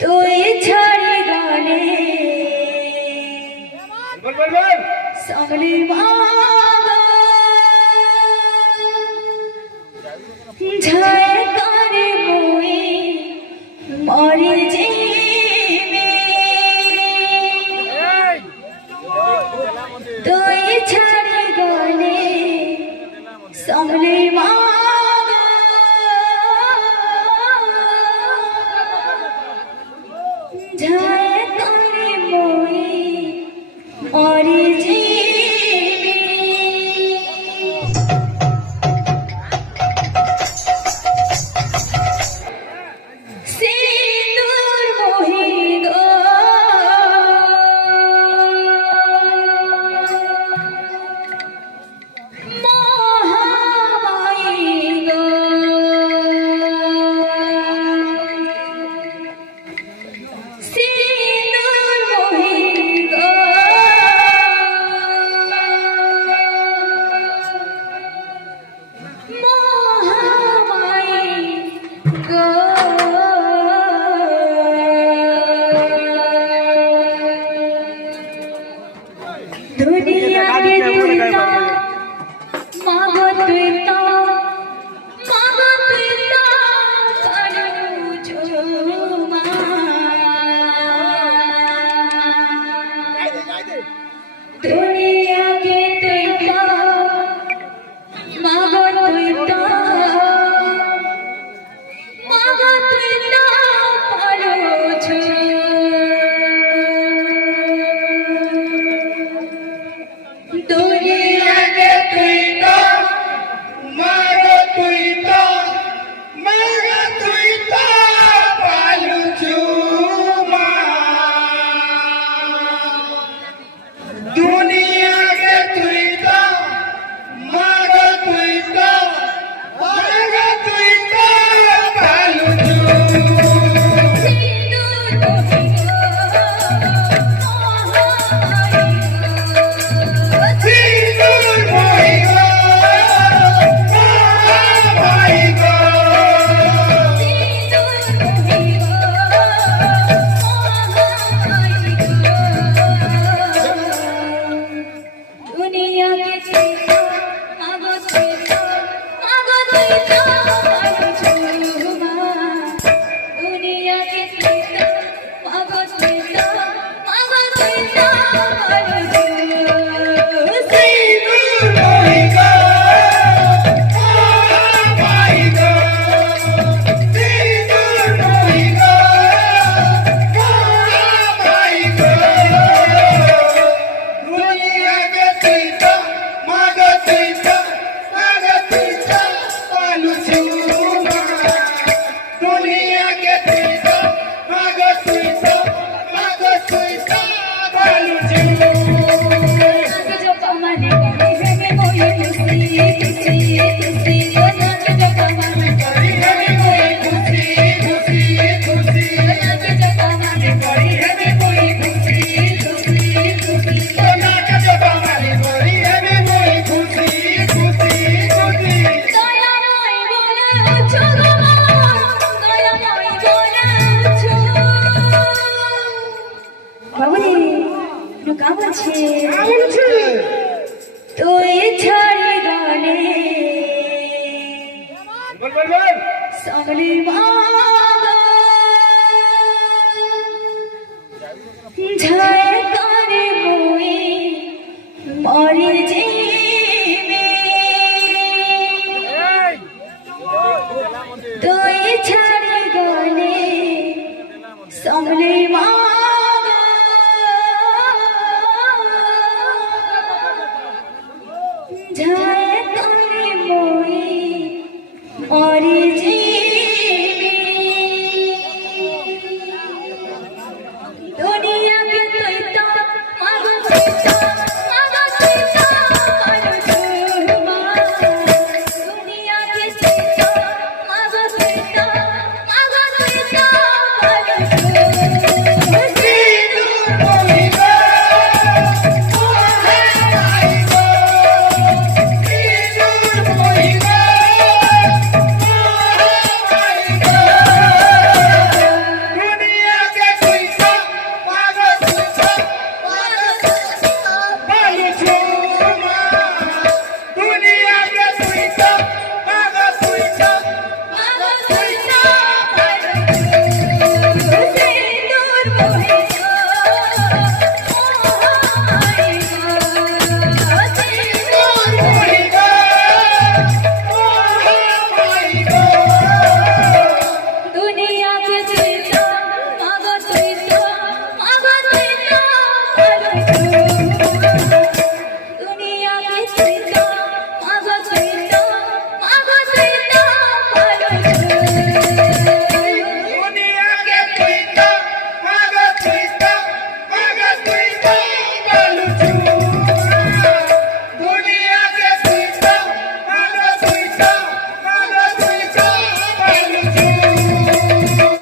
তুই ছাড়ি গানে সামলি ঝায় কানে মুই মরি জীবে তুই ছাড়ি গানে সামলি ঝায় কানে মুই মরি জীবে সিঁদুর মোহি গো মহামায়ী গো সিঁদুর মোহি গো মহামায়ী গো दुनिया के दुनिया मागो तुइता करू झुमा दुनिया के तुइता मागो तुइता करू दुनिया के तुइता पालू झूमा दुनिया के तुइता मारो तुइता पालू दुनिया के तुइता मागो तुइता करू झुमा दुनिया के तुइता मागो तुइता करू जो कमाने गए हैं मोई खुशी दुनिया के जो कमाने गए हैं मोई खुशी दुनिया के जो कमाने गए हैं मोई खुशी दया নাই বলেছো গো দয়া নাই বলেছো বাবুজি নো কেমন আছে তুই ছাড়ি গানে সামলি ঝায় কানে মুই মরি জীবে তুই ছাড়ি গানে সামলি